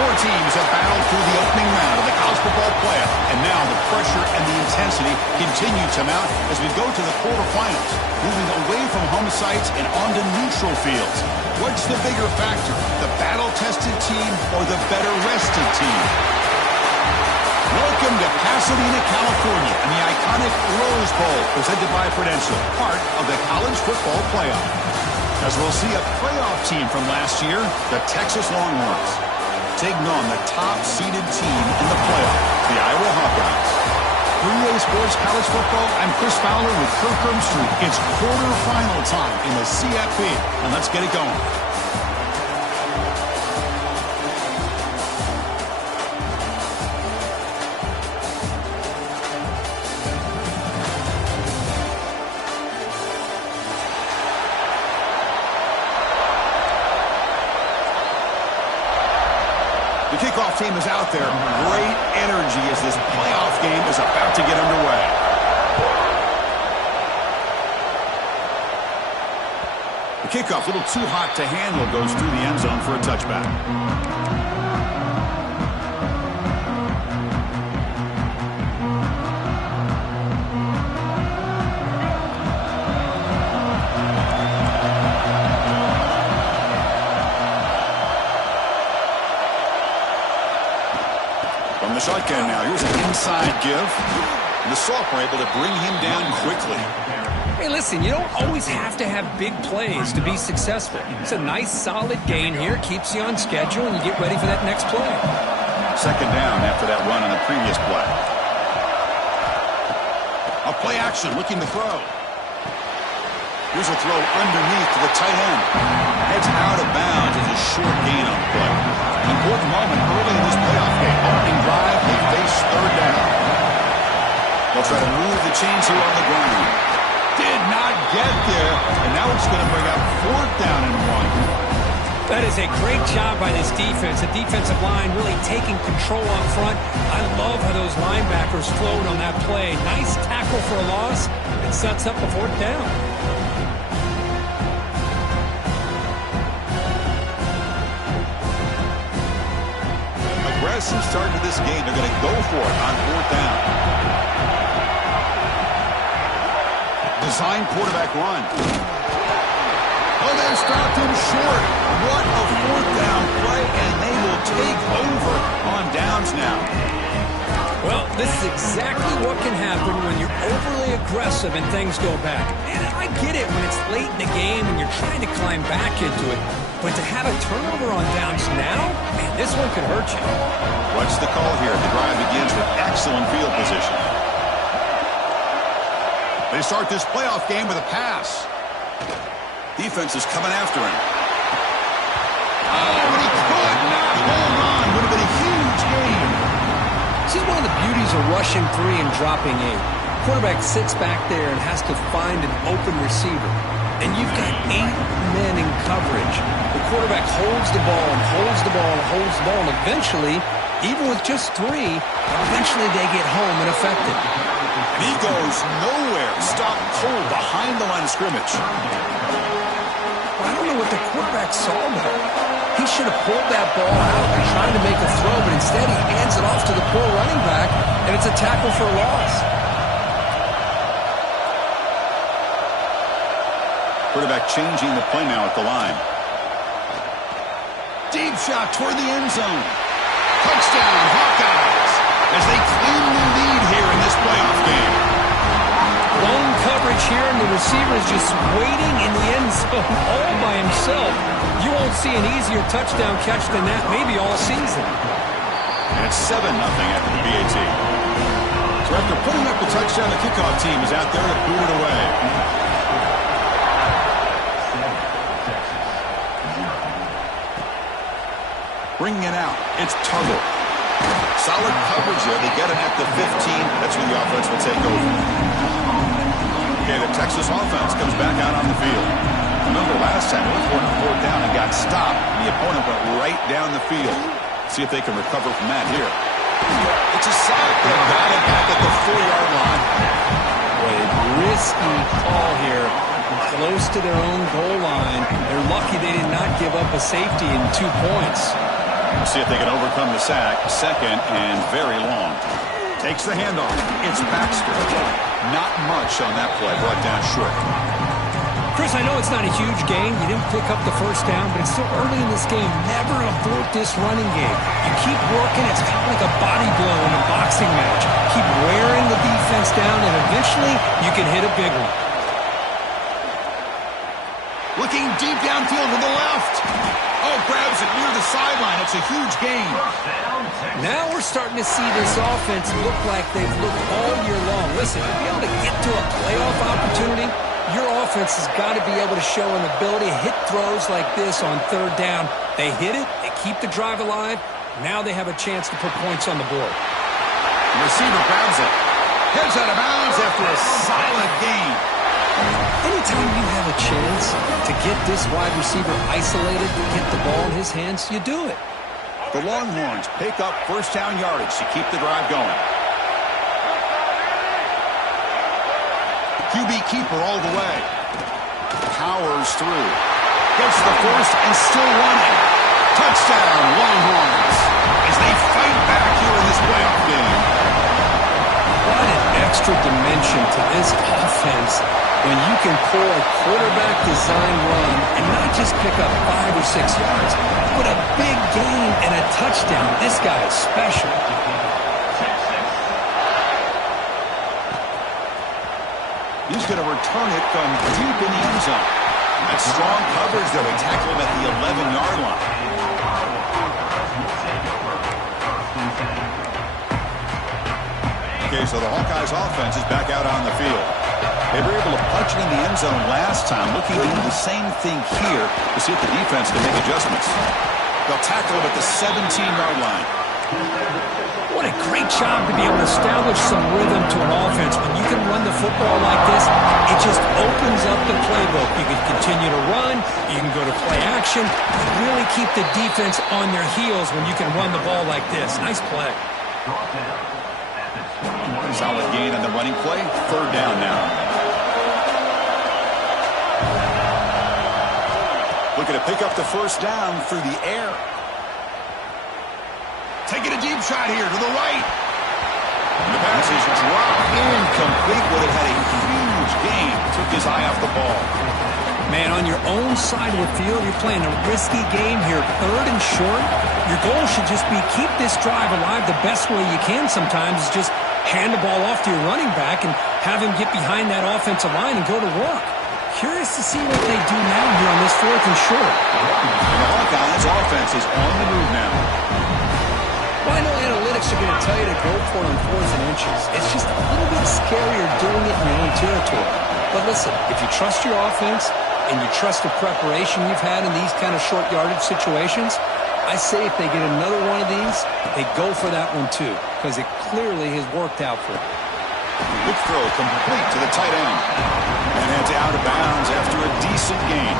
Four teams have battled through the opening round of the college football playoff, and now the pressure and the intensity continue to mount as we go to the quarterfinals, moving away from home sites and onto neutral fields. What's the bigger factor, the battle-tested team or the better-rested team? Welcome to Pasadena, California, and the iconic Rose Bowl, presented by Prudential, part of the college football playoff. As we'll see a playoff team from last year, the Texas Longhorns, taking on the top-seeded team in the playoff, the Iowa Hawkeyes. 3A Sports College Football, I'm Chris Fowler with Kirk Herbstreit. It's quarterfinal time in the CFP, and let's get it going. Kickoff team is out there. Great energy as this playoff game is about to get underway. The kickoff, a little too hot to handle, goes through the end zone for a touchback. Shotgun now. Here's an inside give. And the sophomore able to bring him down quickly. Hey, listen, you don't always have to have big plays to be successful. It's a nice, solid gain here. Keeps you on schedule, and you get ready for that next play. Second down after that run on the previous play. A play action, looking to throw. Here's a throw underneath to the tight end. Heads out of bounds as a short gain on the play. An important moment early in this playoff game. Opening drive, they face third down. They'll try to move the chains here on the ground. Did not get there, and now it's going to bring up fourth down and 1. That is a great job by this defense. The defensive line really taking control up front. I love how those linebackers flowed on that play. Nice tackle for a loss. It sets up a fourth down. Aggressive start to this game. They're going to go for it on fourth down. Design quarterback run. Oh, they stopped him short. What a fourth down play, and they will take over on downs now. Well, this is exactly what can happen when you're overly aggressive and things go back. And I get it when it's late in the game and you're trying to climb back into it. But to have a turnover on downs now, man, this one could hurt you. What's the call here? The drive begins with excellent field position. They start this playoff game with a pass. Defense is coming after him. Oh, and he could not hold on. Would have been a huge gain. This is one of the beauties of rushing 3 and dropping 8. Quarterback sits back there and has to find an open receiver. And you've got 8 men in coverage. The quarterback holds the ball and holds the ball and holds the ball. And eventually, even with just 3, eventually they get home and affected. And he goes nowhere. Stopped cold behind the line of scrimmage. I don't know what the quarterback saw there. He should have pulled that ball out and trying to make a throw, but instead he hands it off to the poor running back, and it's a tackle for a loss. Quarterback changing the play now at the line. Deep shot toward the end zone. Touchdown, Hawkeyes, as they claim the lead here in this playoff game. Lone coverage here, and the receiver is just waiting in the end zone all by himself. You won't see an easier touchdown catch than that maybe all season. And it's 7-0 after the BAT. So after putting up the touchdown, the kickoff team is out there to boot it away. Bringing it out, it's Tuggle. Solid coverage there. They get it at the 15. That's when the offense will take over. Okay, the Texas offense comes back out on the field. Remember last time, they went for it on fourth down and got stopped. The opponent went right down the field. See if they can recover from that here. It's a sack. They got it back at the 4-yard line. A risky call here. Close to their own goal line. They're lucky they did not give up a safety in 2 points. We'll see if they can overcome the sack. Second and very long. Takes the handoff. It's Baxter. Not much on that play. Brought down short. Chris, I know it's not a huge game. You didn't pick up the first down, but it's still early in this game. Never abort this running game. You keep working. It's kind of like a body blow in a boxing match. Keep wearing the defense down, and eventually you can hit a big one. Looking deep downfield to the left. Oh, grabs it near the sideline. It's a huge gain. Now we're starting to see this offense look like they've looked all year long. Listen, to be able to get to a playoff opportunity, your offense has got to be able to show an ability to hit throws like this on third down. They hit it. They keep the drive alive. Now they have a chance to put points on the board. The receiver grabs it. Heads out of bounds after a solid gain. Anytime you have a chance to get this wide receiver isolated, get the ball in his hands, you do it. The Longhorns pick up first down yardage to keep the drive going. QB keeper all the way. Powers through. Gets the first and still running. Touchdown, Longhorns. As they fight back here in this playoff game. What an extra dimension to this offense when you can pull a quarterback design run and not just pick up 5 or 6 yards, but a big gain and a touchdown. This guy is special. He's going to return it from deep in the end zone. That's strong coverage, though. They tackle him at the 11-yard line. Okay, so the Hawkeyes offense is back out on the field. They were able to punch it in the end zone last time, looking to do the same thing here to see if the defense can make adjustments. They'll tackle him at the 17-yard line. What a great job to be able to establish some rhythm to an offense. When you can run the football like this, it just opens up the playbook. You can continue to run, you can go to play action, and really keep the defense on their heels when you can run the ball like this. Nice play. Solid gain on the running play. Third down now. Looking to pick up the first down through the air. Taking a deep shot here to the right. And the pass is dropped incomplete. Would have had a huge gain. Took his eye off the ball. Man, on your own side of the field, you're playing a risky game here. Third and short. Your goal should just be keep this drive alive the best way you can sometimes is just hand the ball off to your running back and have him get behind that offensive line and go to work. Curious to see what they do now here on this fourth and short. And the Hawkeyes offense is on the move now. Well, I know analytics are going to tell you to go for it on 4th and inches. It's just a little bit scarier doing it in your own territory. But listen, if you trust your offense and you trust the preparation you've had in these kind of short yardage situations, I say if they get another one of these, they go for that one too, because it clearly has worked out for them. Good throw, complete to the tight end. And heads out of bounds after a decent gain.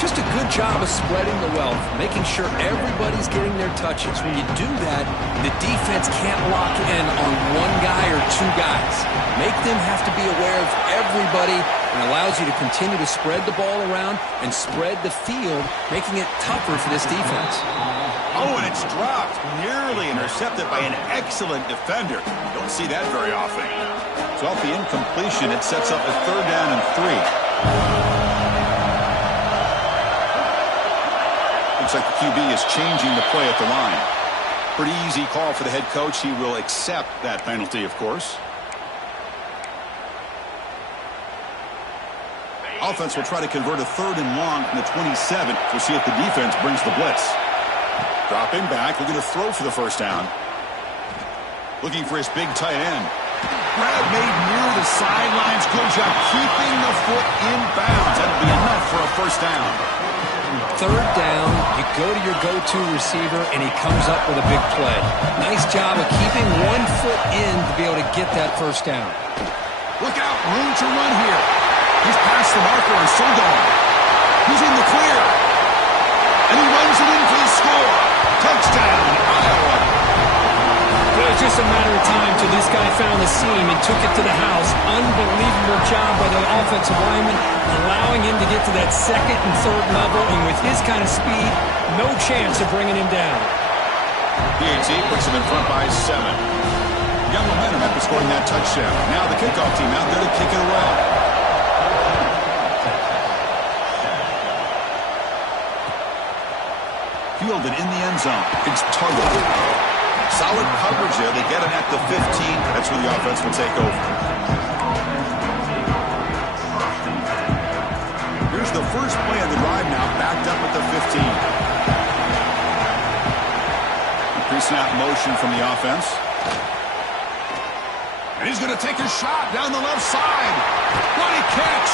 Just a good job of spreading the wealth, making sure everybody's getting their touches. When you do that, the defense can't lock in on one guy or 2 guys. Make them have to be aware of everybody and allows you to continue to spread the ball around and spread the field, making it tougher for this defense. Oh, and it's dropped. Nearly intercepted by an excellent defender. Don't see that very often. So off the incompletion, it sets up a 3rd down and 3. Looks like the QB is changing the play at the line. Pretty easy call for the head coach. He will accept that penalty, of course. Offense will try to convert a 3rd and long from the 27. We'll see if the defense brings the blitz. Dropping back, looking to throw for the first down. Looking for his big tight end. Grab made near the sidelines. Good job keeping the foot in bounds. That'll be enough for a first down. 3rd down, you go to your go-to receiver, and he comes up with a big play. Nice job of keeping 1 foot in to be able to get that first down. Look out, room to run here. He's past the marker and still going. He's in the clear. And he runs it in for the score. Touchdown, Iowa. Well, it's just a matter of time till this guy found the seam and took it to the house. Unbelievable job by the offensive lineman, allowing him to get to that second and third level. And with his kind of speed, no chance of bringing him down. PAT puts him in front by 7. Got momentum after scoring that touchdown. Now the kickoff team out there to kick it away. Fielded in the end zone. It's Tuggle. Solid coverage there. They get him at the 15. That's where the offense will take over. Here's the first play of the drive now, backed up at the 15. Pre-snap motion from the offense. And he's going to take a shot down the left side. What a catch!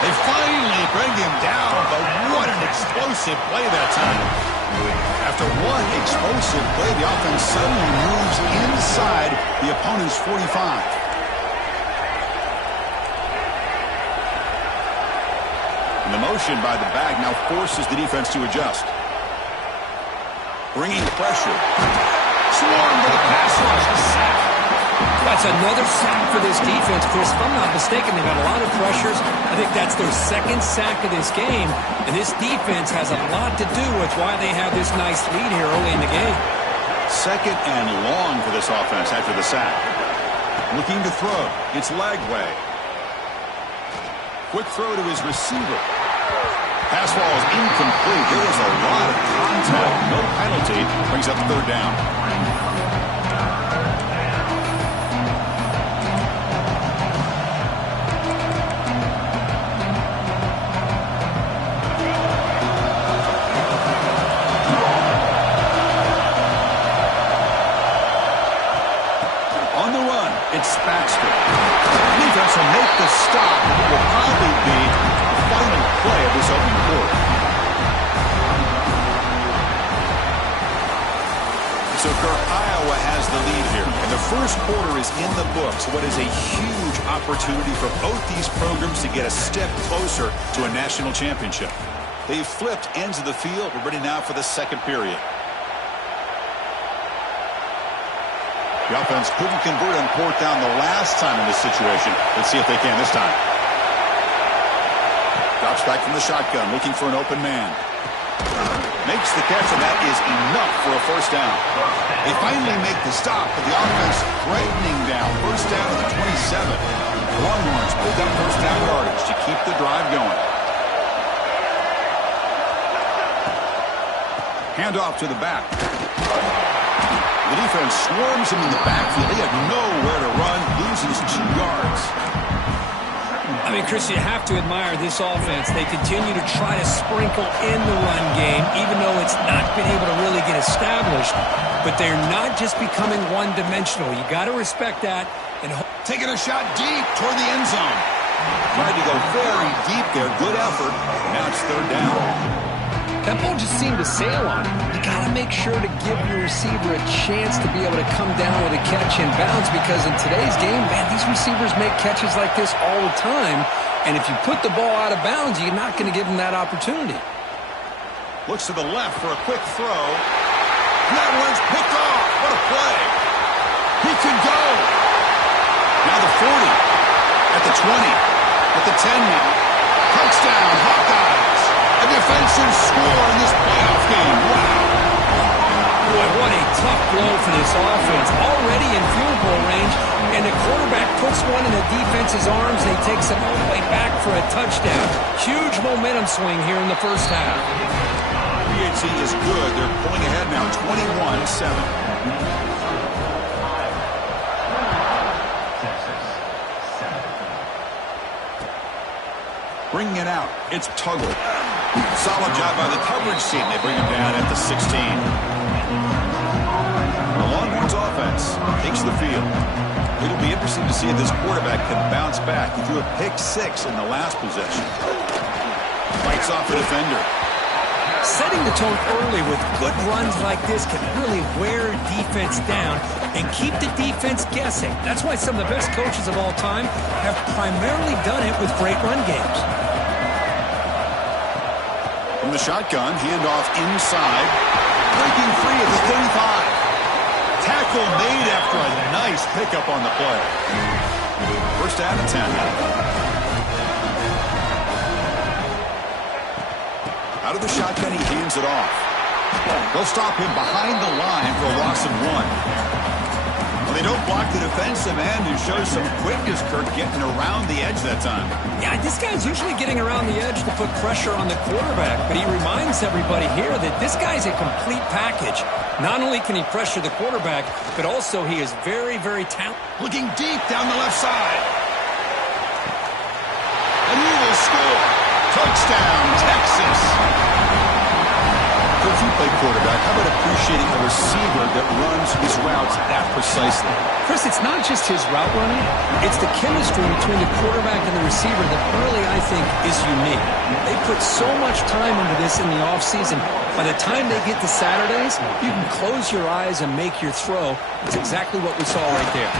They finally bring him down, but what an explosive play that time. After one explosive play, the offense suddenly moves inside the opponent's 45. And the motion by the back now forces the defense to adjust. Bringing pressure. Swarm to the pass rush. A sack. That's another sack for this defense, Chris. If I'm not mistaken, they've got a lot of pressures. I think that's their second sack of this game. And this defense has a lot to do with why they have this nice lead here early in the game. Second and long for this offense after the sack. Looking to throw. It's Lagway. Quick throw to his receiver. Pass ball is incomplete. There was a lot of contact. No penalty. Brings up third down. It's Baxter. Defense will make the stop. It will probably be the final play of this opening quarter. So Kirk, Iowa has the lead here. And the first quarter is in the books. What is a huge opportunity for both these programs to get a step closer to a national championship. They've flipped ends of the field. We're ready now for the second period. The offense couldn't convert on fourth down the last time in this situation. Let's see if they can this time. Drops back from the shotgun, looking for an open man. Makes the catch, and that is enough for a first down. They finally make the stop, but the offense threatening down. First down to the 27. The Longhorns pick up first down yardage to keep the drive going. Hand off to the back. The defense swarms him in the backfield. They have nowhere to run. Loses 2 yards. I mean, Chris, you have to admire this offense. They continue to try to sprinkle in the run game, even though it's not been able to really get established. But they're not just becoming one-dimensional. You got to respect that. And taking a shot deep toward the end zone. Tried to go very deep there. Good effort. Now it's third down. That ball just seemed to sail on him. You got to make sure to give your receiver a chance to be able to come down with a catch in bounds, because in today's game, man, these receivers make catches like this all the time. And if you put the ball out of bounds, you're not going to give them that opportunity. Looks to the left for a quick throw. That one's picked off. What a play. He can go. Now the 40. At the 20. At the 10 now. Touchdown, Hawkeyes. A defensive score in this playoff game. Wow. Boy, what a tough blow for this offense. Already in field goal range, and the quarterback puts one in the defense's arms, and he takes it all the way back for a touchdown. Huge momentum swing here in the first half. PAT is good. They're pulling ahead now, 21-7. Bringing it out, it's Tuggle. Solid job by the coverage team. They bring him down at the 16. The Longhorns offense takes the field. It'll be interesting to see if this quarterback can bounce back. He threw a pick 6 in the last possession. Fights off a defender. Setting the tone early with good runs like this can really wear defense down and keep the defense guessing. That's why some of the best coaches of all time have primarily done it with great run games. From the shotgun, handoff inside. Breaking free at the 35. Tackle made after a nice pickup on the play. First down and 10. Out of the shotgun, he hands it off. They'll stop him behind the line for a loss of 1. Well, they don't block the defensive end, who shows some quickness, Kirk, getting around the edge that time. Yeah, this guy's usually getting around the edge to put pressure on the quarterback, but he reminds everybody here that this guy's a complete package. Not only can he pressure the quarterback, but also he is very, very talented. Looking deep down the left side. And he will score. Touchdown, Texas. If you play quarterback, how about appreciating a receiver that runs his routes that precisely? Chris, it's not just his route running. It's the chemistry between the quarterback and the receiver that really, I think, is unique. They put so much time into this in the offseason. By the time they get to Saturdays, you can close your eyes and make your throw. It's exactly what we saw right there.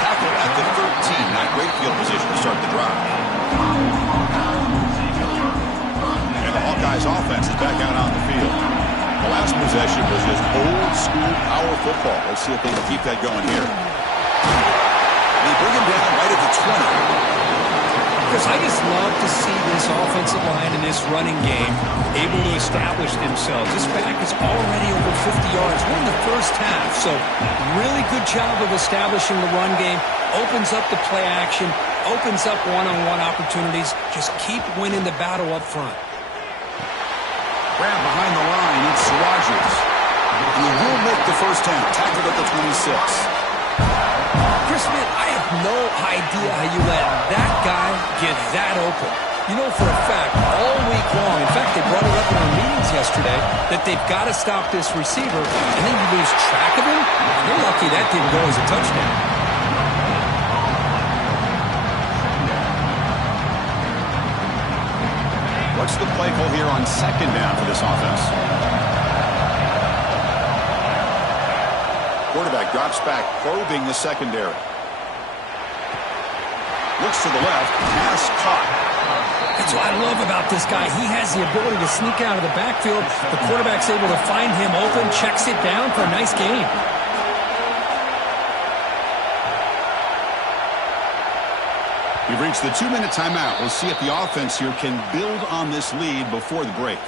Tackle at the 13. Not great field position to start the drive. And the Hawkeyes offense is back out on the field. The last possession was just old school power football. Let's see if they can keep that going here. And they bring him down right at the 20. Chris, I just love to see this offensive line and this running game able to establish themselves. This back is already over 50 yards. We're in the first half, so really good job of establishing the run game. Opens up the play action, opens up one-on-one opportunities. Just keep winning the battle up front. Grab behind the line, it's Rodgers. And he will make the first down, tackled at the 26. Chris, man, I have no idea how you let that guy get that open. You know for a fact, all week long, in fact, they brought it up in our meetings yesterday, that they've got to stop this receiver, and then you lose track of him. They're lucky that didn't go as a touchdown. What's the play call here on second down for this offense? Quarterback drops back, probing the secondary. Looks to the left, pass caught. That's what I love about this guy. He has the ability to sneak out of the backfield. The quarterback's able to find him open, checks it down for a nice gain. We've reached the 2-minute timeout. We'll see if the offense here can build on this lead before the break.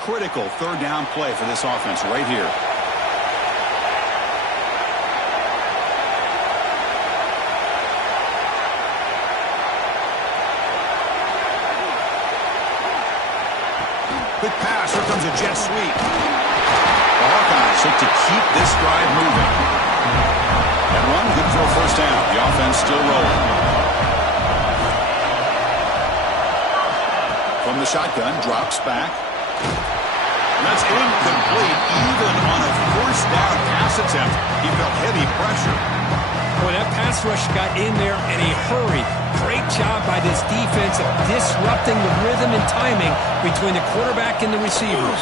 Critical third down play for this offense right here. Quick pass. Here comes a jet sweep. The Hawkeyes look to keep this drive moving. And one good for a first down. The offense still rolling. From the shotgun, drops back. And that's incomplete. Even on a first down pass attempt, he felt heavy pressure. Boy, that pass rush got in there in a hurry. Great job by this defense of disrupting the rhythm and timing between the quarterback and the receivers.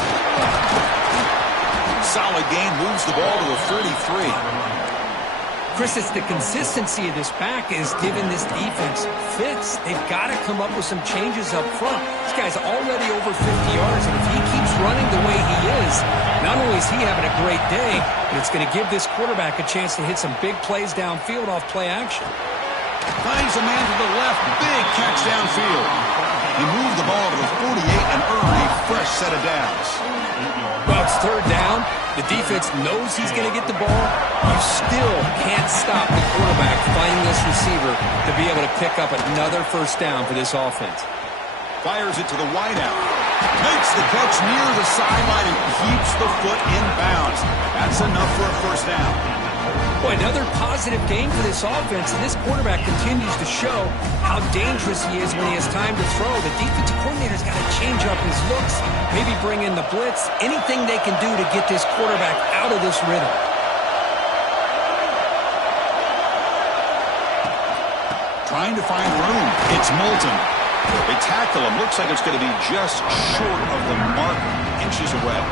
Solid gain, moves the ball to the 33. Chris, it's the consistency of this back is giving this defense fits. They've got to come up with some changes up front. This guy's already over 50 yards, and if he keeps running the way he is, not only is he having a great day, but it's going to give this quarterback a chance to hit some big plays downfield off play action. Finds a man to the left, big catch downfield. He moved the ball to the 48 and earned a fresh set of downs. Well, it's third down. The defense knows he's going to get the ball. You still can't stop the quarterback finding this receiver to be able to pick up another first down for this offense. Fires it to the wideout. Makes the catch near the sideline and keeps the foot in bounds. That's enough for a first down. Boy, another positive game for this offense, and this quarterback continues to show how dangerous he is when he has time to throw. The defensive coordinator's got to change up his looks, maybe bring in the blitz, anything they can do to get this quarterback out of this rhythm. Trying to find room. It's Moulton. They tackle him. Looks like it's going to be just short of the mark, inches away.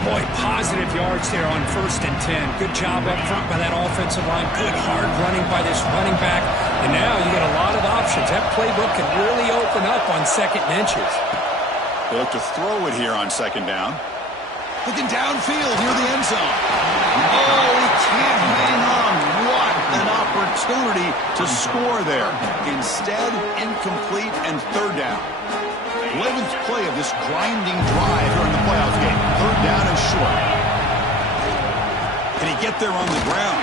Boy, positive yards there on 1st and 10. Good job up front by that offensive line. Good hard running by this running back. And now you got a lot of options. That playbook can really open up on 2nd and inches. They look to throw it here on 2nd down. Looking downfield near the end zone. Oh, he can't hang on. What an opportunity to score there. Instead, incomplete and 3rd down. 11th play of this grinding drive here in the playoff game. 3rd down and short. Can he get there on the ground?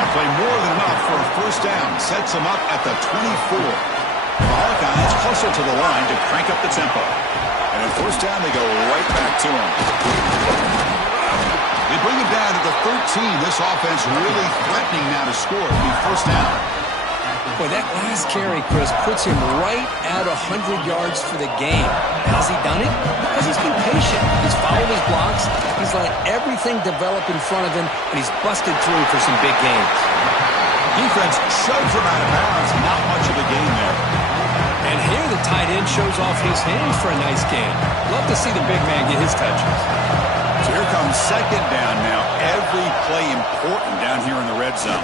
And play more than enough for a 1st down. Sets him up at the 24. The Hawkeyes closer to the line to crank up the tempo. And on 1st down, they go right back to him. They bring him down to the 13. This offense really threatening now to score. It'll be 1st down. Boy, that last carry, Chris, puts him right at 100 yards for the game. How's he done it? Because he's been patient. He's followed his blocks. He's let everything develop in front of him, and he's busted through for some big gains. Defense shoves him out of bounds. Not much of a gain there. And here the tight end shows off his hands for a nice gain. Love to see the big man get his touches. So here comes 2nd down now. Every play important down here in the red zone.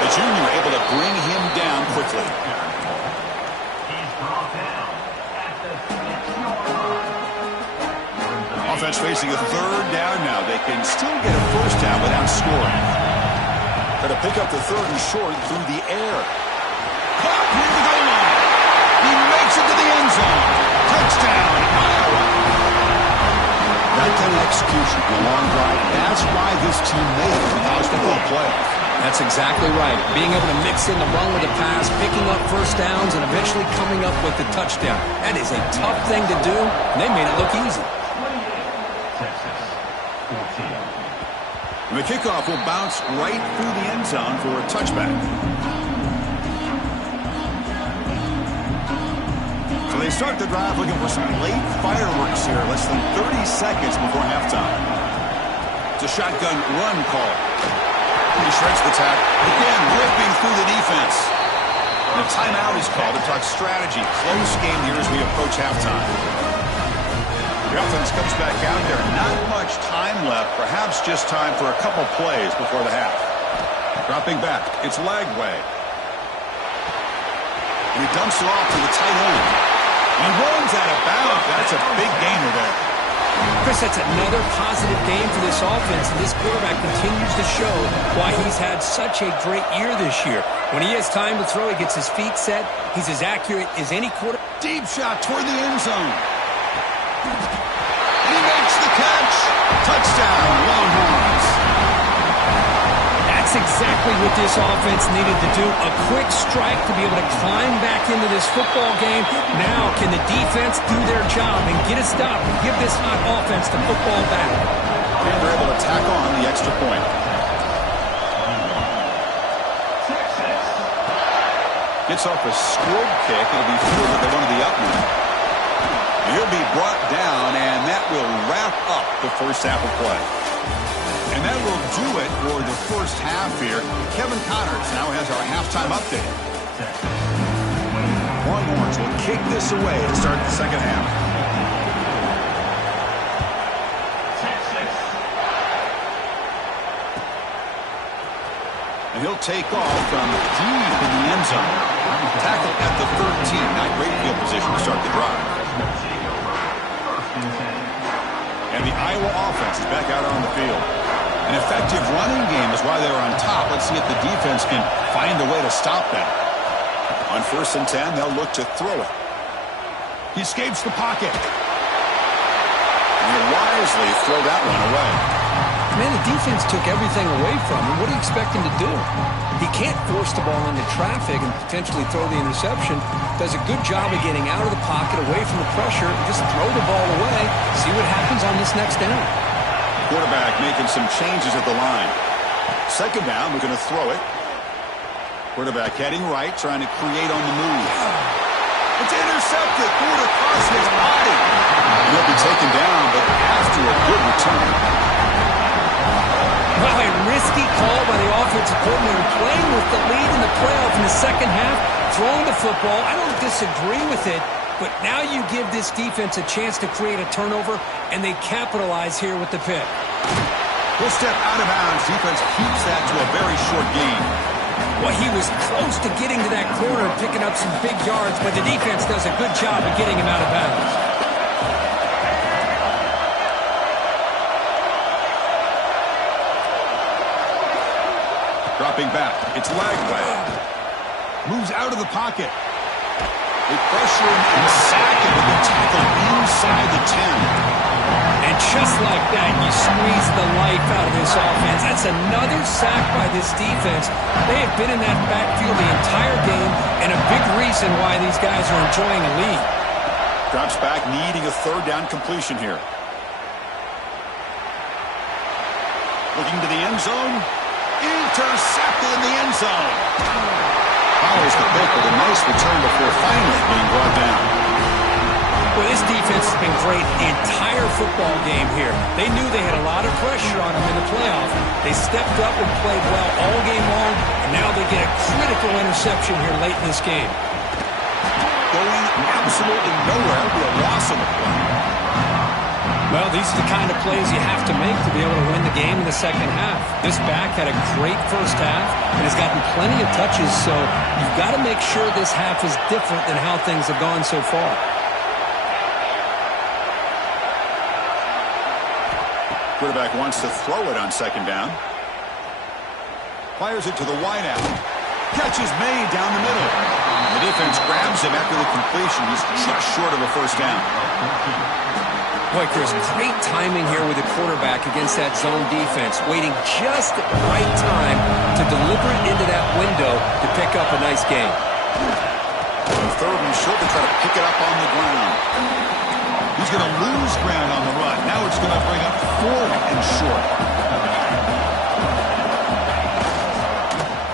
The junior able to bring him down quickly. Offense facing a 3rd down now. They can still get a 1st down without scoring. Got to pick up the 3rd and short through the air. Caught near the goal line. He makes it to the end zone. Touchdown, Iowa. That kind of execution in a long drive. That's why this team made it to the college football playoff. That's exactly right. Being able to mix in the run with the pass, picking up 1st downs, and eventually coming up with the touchdown. That is a tough thing to do, and they made it look easy. And the kickoff will bounce right through the end zone for a touchback. So they start the drive looking for some late fireworks here, less than 30 seconds before halftime. It's a shotgun run call. He shreds the tackle. Again, ripping through the defense. And a timeout is called to talk strategy. Close game here as we approach halftime. The offense comes back out there. Not much time left. Perhaps just time for a couple plays before the half. Dropping back. It's Lagway. And he dumps it off to the tight end. He runs out of bounds. That's a big gainer there. Chris, that's another positive game for this offense, and this quarterback continues to show why he's had such a great year this year. When he has time to throw, he gets his feet set. He's as accurate as any quarterback. Deep shot toward the end zone. And he makes the catch. Touchdown, Longhorns. That's exactly what this offense needed to do. A quick strike to be able to climb back into this football game. Now, can the defense do their job and get a stop and give this hot offense the football back? And they're able to tack on the extra point. Gets off a squib kick. It'll be fielded at one of the up men. He'll be brought down, and that will wrap up the 1st half of play. And that will do it for the 1st half here. Kevin Connors now has our halftime update. Longhorns will kick this away to start the 2nd half. And he'll take off from deep in the end zone. Tackle at the 13. Not great field position to start the drive. And the Iowa offense is back out on the field. An effective running game is why they're on top. Let's see if the defense can find a way to stop that. On 1st and 10, they'll look to throw it. He escapes the pocket. And he'll wisely throw that one away. Man, the defense took everything away from him. What do you expect him to do? He can't force the ball into traffic and potentially throw the interception. Does a good job of getting out of the pocket, away from the pressure, and just throw the ball away. See what happens on this next down. Quarterback making some changes at the line. 2nd down, we're going to throw it. Quarterback heading right, trying to create on the move. It's intercepted. Threw it across his body. And he'll be taken down, but after a good return. Well, a risky call by the offensive coordinator, playing with the lead in the playoff in the 2nd half, throwing the football. I don't disagree with it, but now you give this defense a chance to create a turnover, and they capitalize here with the pick. Full step out of bounds. Defense keeps that to a very short gain. Well, he was close to getting to that corner and picking up some big yards, but the defense does a good job of getting him out of bounds. Dropping back. It's Lagway. Moves out of the pocket. They pressure him and sack him with a tackle inside the 10. And just like that, you squeeze the life out of this offense. That's another sack by this defense. They have been in that backfield the entire game, and a big reason why these guys are enjoying a lead. Drops back, needing a third down completion here. Looking to the end zone. Intercepted in the end zone. Follows the pick with a nice return before finally being brought down. Well, this defense has been great the entire football game here. They knew they had a lot of pressure on them in the playoff. They stepped up and played well all game long, and now they get a critical interception here late in this game. Going absolutely nowhere with a loss on the play. Well, these are the kind of plays you have to make to be able to win the game in the second half. This back had a great first half and has gotten plenty of touches, so you've got to make sure this half is different than how things have gone so far. Quarterback wants to throw it on second down. Fires it to the wideout. Catch is made down the middle. The defense grabs him after the completion. He's just short of a first down. Boy, Chris, great timing here with the quarterback against that zone defense, waiting just at the right time to deliver it into that window to pick up a nice gain. Third and short to try to pick it up on the ground. He's going to lose ground on the run. Now it's going to bring up fourth and short.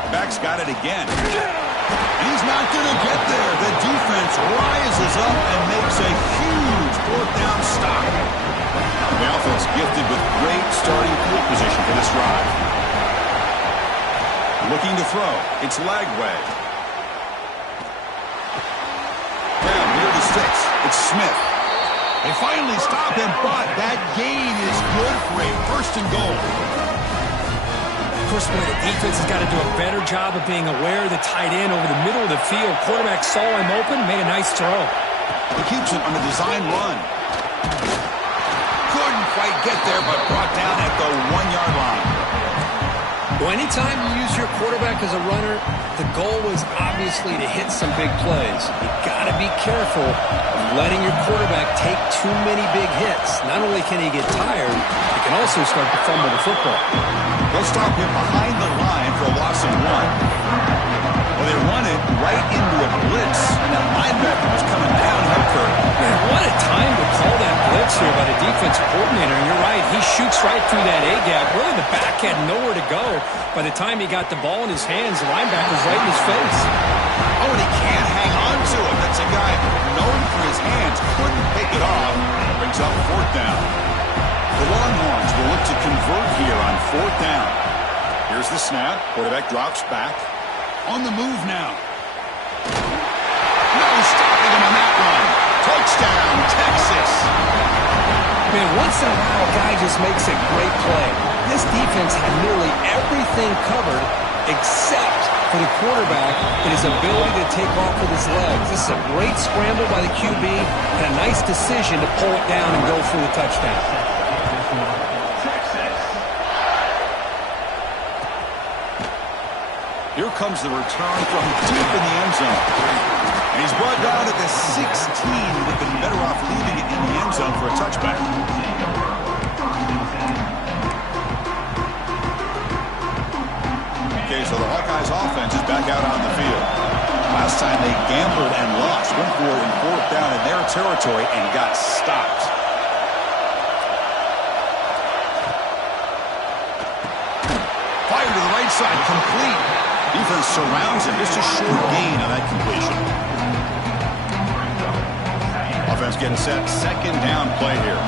Back's got it again. He's not going to get there. The defense rises up and makes a huge fourth down stop. The offense gifted with great starting field position for this drive. Looking to throw. It's Lagway. Down near the sticks. It's Smith. They finally stop him, but that gain is good for a first and goal. Of course, the defense has got to do a better job of being aware of the tight end over the middle of the field. Quarterback saw him open, made a nice throw. He keeps it on the design run. Couldn't quite get there, but brought down at the 1-yard line. Well, anytime you use your quarterback as a runner, the goal is obviously to hit some big plays. You got to be careful of letting your quarterback take too many big hits. Not only can he get tired, he can also start to fumble the football. They'll stop him behind the line for a loss of 1. Well, they run it right into a blitz, and that linebacker was coming down Hepker. Man, what a time to call that blitz here by the defensive coordinator. And you're right, he shoots right through that A-gap. Really, the back had nowhere to go. By the time he got the ball in his hands, the linebacker's right in his face. Oh, and he can't hang on to it. That's a guy known for his hands. Couldn't pick it off. Brings up fourth down. The Longhorns will look to convert here on fourth down. Here's the snap. Quarterback drops back. On the move now. No stopping him on that one. Touchdown, Texas. Man, once in a while, a guy just makes a great play. This defense had nearly everything covered except for the quarterback and his ability to take off with his legs. This is a great scramble by the QB and a nice decision to pull it down and go for the touchdown. Here comes the return from deep in the end zone. And he's brought down at the 16. They've been better off leaving it in the end zone for a touchback. Okay, so the Hawkeyes offense is back out on the field. Last time they gambled and lost. Went for it in fourth down in their territory and got stopped. Fire to the right side, complete. Defense surrounds him. Just a short gain on that completion. Offense getting set. Second down play here.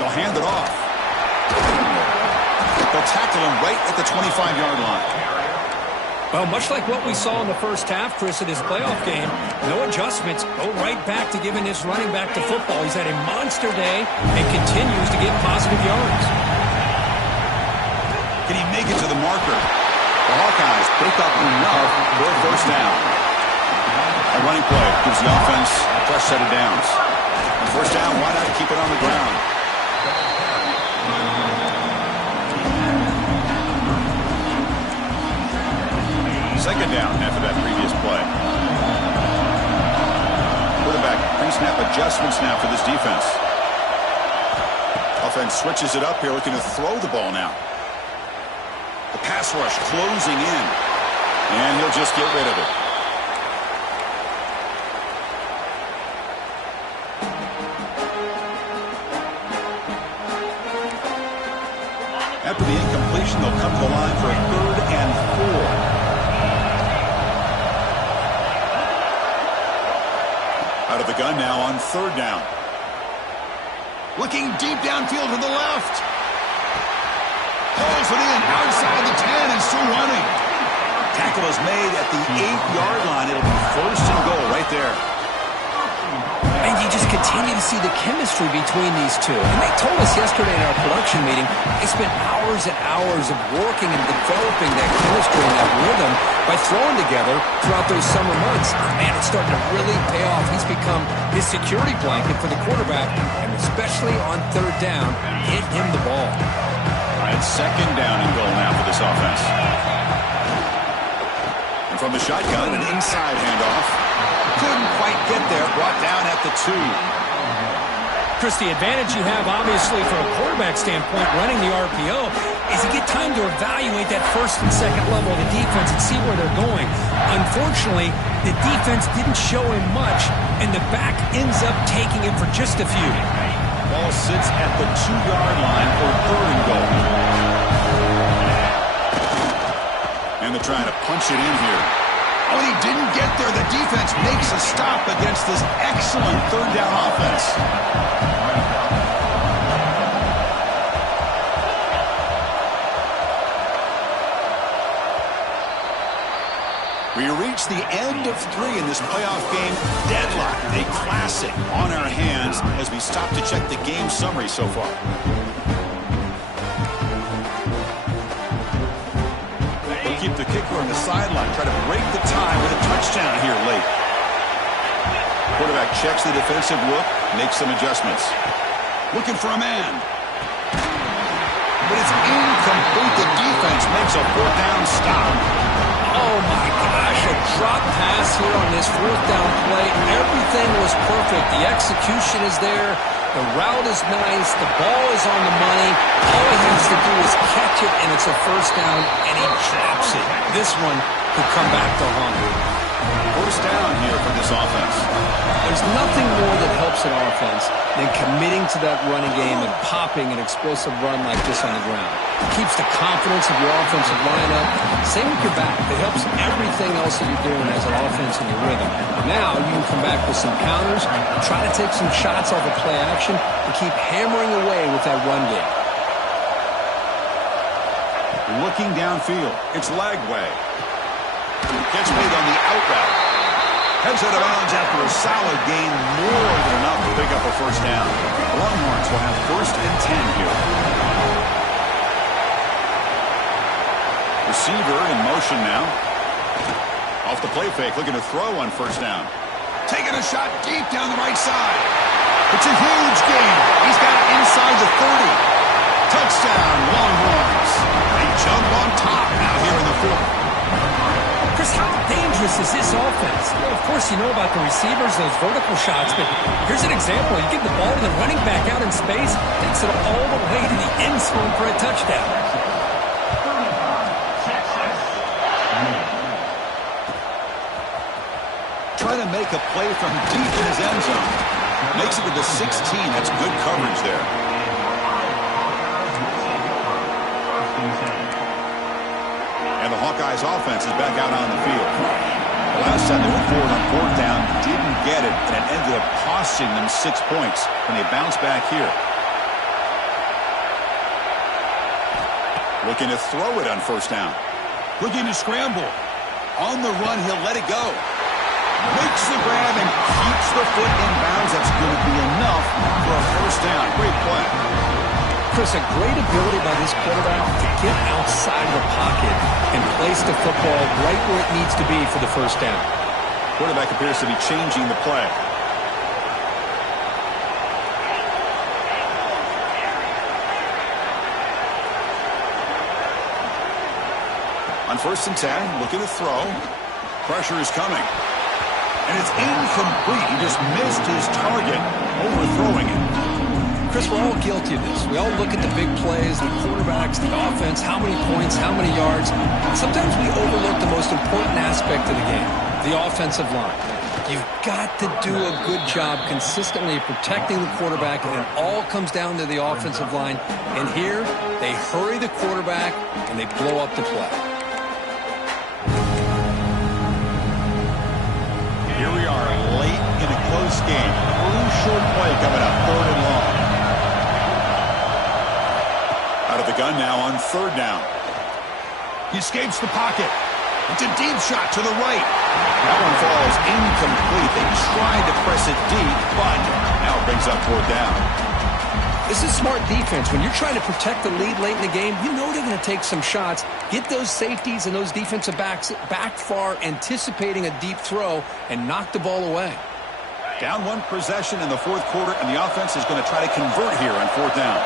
They'll hand it off. They'll tackle him right at the 25-yard line. Well, much like what we saw in the first half, Chris, of this playoff game, no adjustments, go right back to giving this running back to football. He's had a monster day and continues to get positive yards. Can he make it to the marker? The Hawkeyes pick up enough for a first down. A running play gives the offense a fresh set of downs. On first down, why not keep it on the ground? Second down after that previous play. Quarterback pre-snap adjustments now for this defense. Offense switches it up here, looking to throw the ball now. The pass rush closing in, and he'll just get rid of it. After the incompletion, they'll come to the line for a 3rd and 4. Out of the gun now on 3rd down. Looking deep downfield to the left. Pulls it in outside the 10 and still running. Tackle is made at the 8-yard line. It'll be 1st and goal right there. And you just continue to see the chemistry between these two. And they told us yesterday in our production meeting, they spent hours and hours of working and developing that chemistry and that rhythm by throwing together throughout those summer months. Man, it's starting to really pay off. He's become his security blanket for the quarterback, and especially on 3rd down, get him the ball. All right, 2nd down and goal now for this offense. And from the shotgun, an inside handoff. Couldn't quite get there, brought down at the 2. Chris, the advantage you have, obviously, from a quarterback standpoint, running the RPO, is you get time to evaluate that 1st and 2nd level of the defense and see where they're going. Unfortunately, the defense didn't show him much, and the back ends up taking it for just a few. Ball sits at the 2-yard line for 3rd and goal. And they're trying to punch it in here. When he didn't get there, the defense makes a stop against this excellent 3rd down offense. We reach the end of 3 in this playoff game. Deadlock, a classic on our hands as we stop to check the game summary so far. Keep the kicker on the sideline. Try to break the tie with a touchdown here late. Quarterback checks the defensive look, makes some adjustments. Looking for a man. But it's incomplete. The defense makes a 4th down stop. Oh, my gosh, a drop pass here on this 4th down play. Everything was perfect. The execution is there. The route is nice. The ball is on the money. All he has to do is catch it, and it's a 1st down, and he drops it. This one could come back to haunt him. 1st down here for this offense. There's nothing more that helps an offense than committing to that running game and popping an explosive run like this on the ground. It keeps the confidence of your offensive lineup. Same with your back. It helps everything else that you're doing as an offense in your rhythm. Now you can come back with some counters, try to take some shots off of play action, and keep hammering away with that run game. Looking downfield. It's Lagway. Gets made on the out route. Heads out of bounds after a solid gain, more than enough to pick up a 1st down. The Longhorns will have 1st and 10 here. Receiver in motion now. Off the play fake, looking to throw on 1st down. Taking a shot deep down the right side. It's a huge gain. He's got it inside the 30. Touchdown, Longhorns. They jump on top now here in the 4th. Chris, how dangerous is this offense? Well, of course, you know about the receivers, those vertical shots, but here's an example. You give the ball to the running back out in space, takes it all the way to the end zone for a touchdown. Trying to make a play from deep in his end zone. Makes it to the 16. That's good coverage there. And the Hawkeyes offense is back out on the field. The last time they went forward on 4th down, didn't get it, and it ended up costing them 6 points when they bounced back here. Looking to throw it on 1st down. Looking to scramble. On the run, he'll let it go. Makes the grab and keeps the foot in bounds. That's going to be enough for a first down. Great play. Chris, a great ability by this quarterback to get outside of the pocket and place the football right where it needs to be for the first down. Quarterback appears to be changing the play. On 1st and 10, looking to throw. Pressure is coming. And it's incomplete. He just missed his target, overthrowing it. Chris, we're all guilty of this. We all look at the big plays, the quarterbacks, the offense, how many points, how many yards. Sometimes we overlook the most important aspect of the game, the offensive line. You've got to do a good job consistently protecting the quarterback, and it all comes down to the offensive line. And here, they hurry the quarterback, and they blow up the play. Here we are, late in a close game. Crucial play coming up, 3rd and long. Out of the gun now on 3rd down. He escapes the pocket. It's a deep shot to the right. That one falls incomplete. They tried to press it deep, but now it brings up 4th down. This is smart defense. When you're trying to protect the lead late in the game, you know they're going to take some shots, get those safeties and those defensive backs back far, anticipating a deep throw, and knock the ball away. Down 1 possession in the 4th quarter, and the offense is going to try to convert here on 4th down.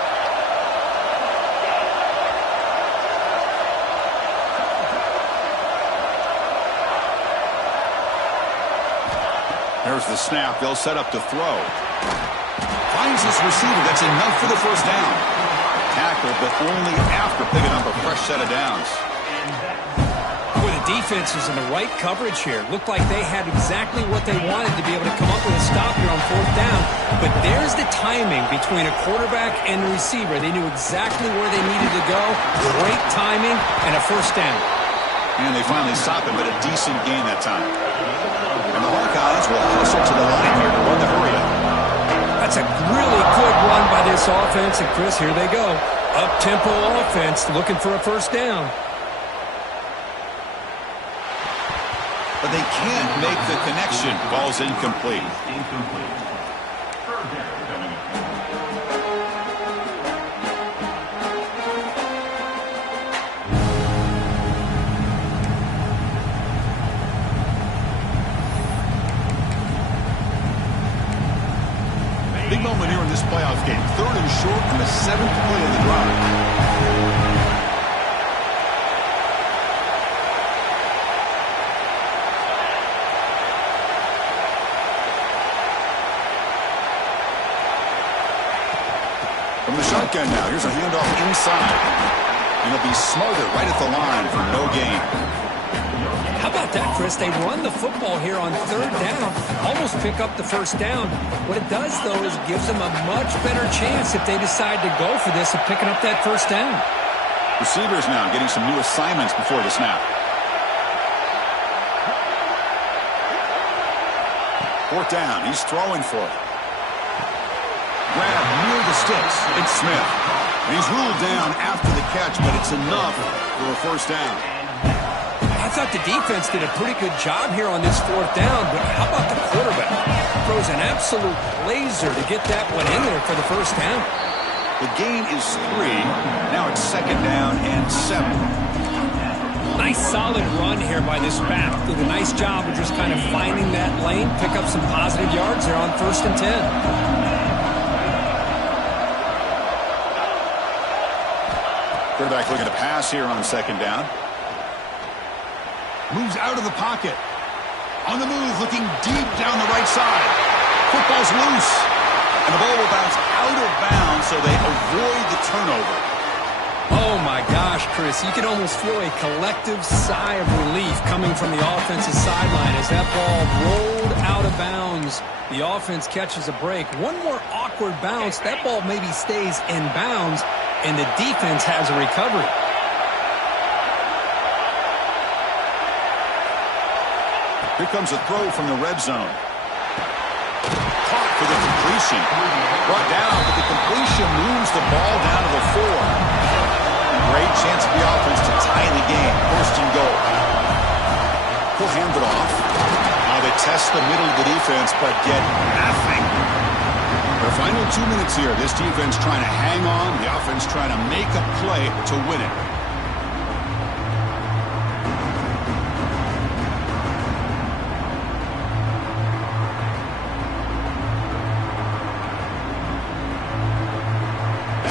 There's the snap. They'll set up to throw. Finds his receiver. That's enough for the first down. Tackle, but only after picking up a fresh set of downs. Boy, the defense is in the right coverage here. Looked like they had exactly what they wanted to be able to come up with a stop here on 4th down. But there's the timing between a quarterback and the receiver. They knew exactly where they needed to go. Great timing and a first down. And they finally stop him, but a decent gain that time. And the Hawkeyes will hustle to the line here to run the hurry-up. That's a really good run by this offense. And, Chris, here they go. Up-tempo offense looking for a first down. But they can't make the connection. Ball's incomplete. Big moment here in this playoff game. 3rd and short and the 7th play of the drive. From the shotgun now, here's a handoff inside. And he'll be smothered right at the line for no gain. How about that, Chris? They run the football here on 3rd down, almost pick up the first down. What it does, though, is it gives them a much better chance if they decide to go for this of picking up that first down. Receivers now getting some new assignments before the snap. 4th down. He's throwing for it. Grab near the sticks. It's Smith. And he's ruled down after the catch, but it's enough for a first down. I thought the defense did a pretty good job here on this 4th down, but how about the quarterback? Throws an absolute laser to get that one in there for the first down. The gain is 3. Now it's 2nd down and 7. Nice solid run here by this back. Did a nice job of just kind of finding that lane, pick up some positive yards there on 1st and 10. Quarterback looking to pass here on 2nd down. Moves out of the pocket. On the move, looking deep down the right side. Football's loose. And the ball will bounce out of bounds, so they avoid the turnover. Oh, my gosh, Chris. You can almost feel a collective sigh of relief coming from the offensive sideline as that ball rolled out of bounds. The offense catches a break. One more awkward bounce. That ball maybe stays in bounds, and the defense has a recovery. Here comes a throw from the red zone. Caught for the completion. Brought down, but the completion moves the ball down to the 4. Great chance for the offense to tie the game. 1st and goal. Will hand it off. Now they test the middle of the defense, but get nothing. The final 2 minutes here. This defense trying to hang on. The offense trying to make a play to win it.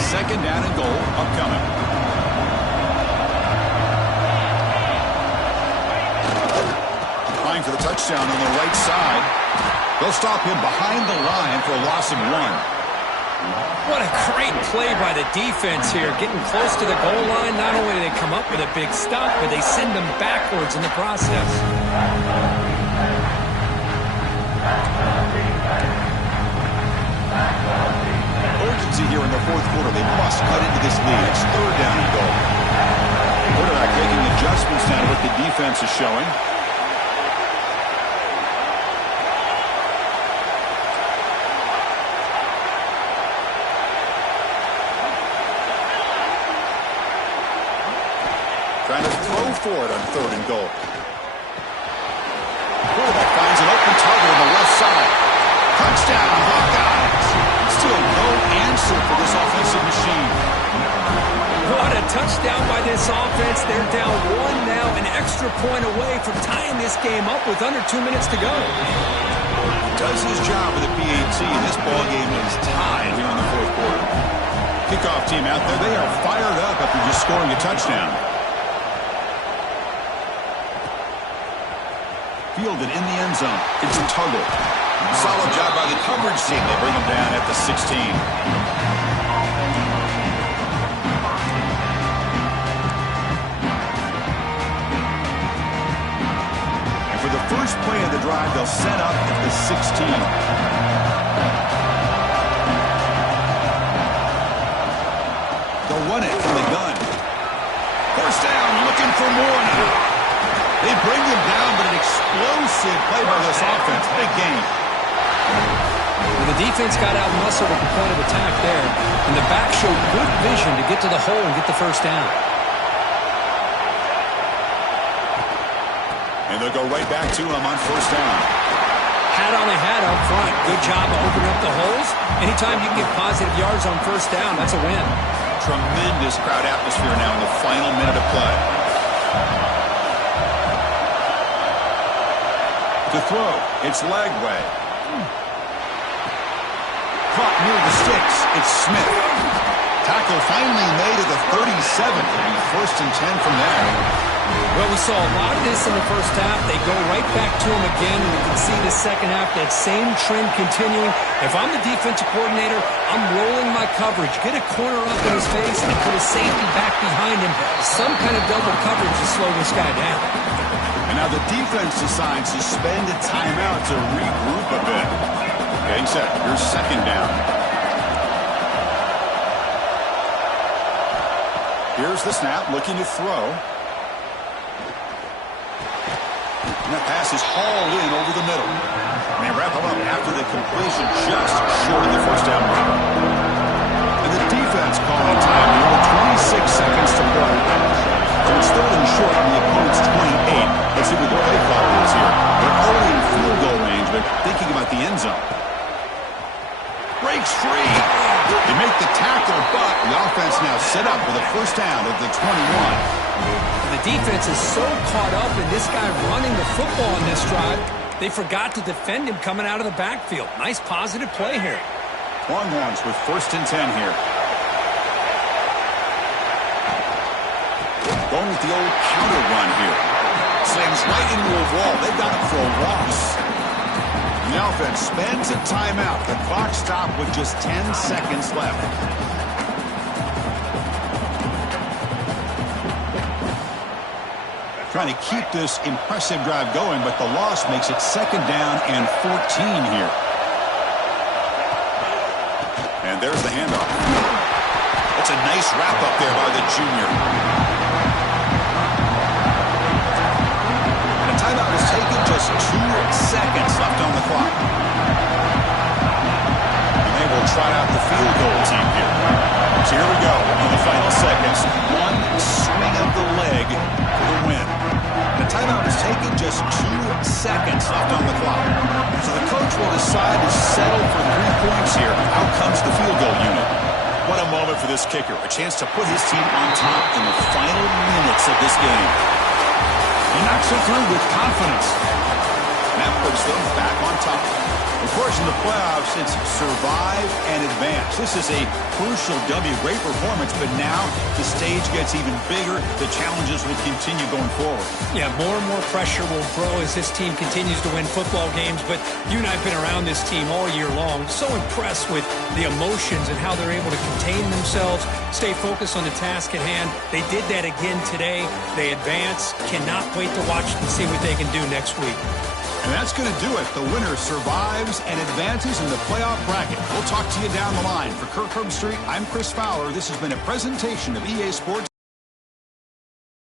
Second down and goal upcoming. Trying for the touchdown on the right side. They'll stop him behind the line for a loss of 1. What a great play by the defense here. Getting close to the goal line, not only do they come up with a big stop, but they send them backwards in the process. Urgency here in the fourth quarter. They must cut into this lead. It's third down and goal. Quarterback making adjustments now to what the defense is showing. Trying to throw for it on third and goal. Quarterback finds an open target on the left side. Touchdown, Hawkeyes. Still no answer for this offensive machine. What a touchdown by this offense. They're down 1 now, an extra point away from tying this game up with under 2 minutes to go. Does his job with the PAT. This ball game is tied here in the fourth quarter. Kickoff team out there. They are fired up after just scoring a touchdown. Fielded in the end zone. It's a Tuggle. Solid job by the coverage team. They bring him down at the 16. And for the first play of the drive, they'll set up at the 16. They'll run it from the gun. First down, looking for more now. They bring him down, but an explosive play by this offense. Big game. Well, the defense got out-muscled at the point of attack there, and the back showed good vision to get to the hole and get the first down. And they'll go right back to him on first down. Hat on a hat up front. Good job of opening up the holes. Anytime you can get positive yards on first down, that's a win. Tremendous crowd atmosphere now in the final minute of play. To throw, it's Lagway. Caught near the sticks, it's Smith. Tackle finally made at the 37. And first and 10 from there. Well, we saw a lot of this in the first half. They go right back to him again, and we can see the second half, that same trend continuing. If I'm the defensive coordinator, I'm rolling my coverage. Get a corner up in his face and put a safety back behind him. Some kind of double coverage to slow this guy down. And now the defense decides to spend a timeout to regroup a bit. Getting set. Here's second down. Here's the snap, looking to throw. And that pass is hauled in over the middle. And they wrap him up after the completion, just short of the first down mark. And the defense calling time. There are 26 seconds to play. So it's third and short on the opponent's 28. Let's see what the play call is here. They're early in field goal range, but thinking about the end zone. Breaks free. They make the tackle, but the offense now set up with a first down at the 21. The defense is so caught up in this guy running the football in this drive, they forgot to defend him coming out of the backfield. Nice positive play here. Longhorns with first and 10 here. Going with the old counter run here. Slams right into a wall. They've got it for a loss. And the offense spends a timeout. The clock stopped with just 10 seconds left. Trying to keep this impressive drive going, but the loss makes it second down and 14 here. And there's the handoff. That's a nice wrap up there by the junior. And a timeout is taken, just 2 seconds left on the clock. And they will try out the field goal team here. So here we go in the final seconds. One swing of the leg for the win. The timeout is taken, just 2 seconds left on the clock. So the coach will decide to settle for 3 points here. Out comes the field goal unit. What a moment for this kicker. A chance to put his team on top in the final minutes of this game. He knocks it through with confidence. That puts them back on top. Of course, in the playoffs, it's survive and advance. This is a crucial W. Great performance, but now the stage gets even bigger. The challenges will continue going forward. Yeah, more and more pressure will grow as this team continues to win football games. But you and I have been around this team all year long. So impressed with the emotions and how they're able to contain themselves, stay focused on the task at hand. They did that again today. They advance. Cannot wait to watch and see what they can do next week. And that's going to do it. The winner survives and advances in the playoff bracket. We'll talk to you down the line. For Kirk Herbstreit, I'm Chris Fowler. This has been a presentation of EA Sports.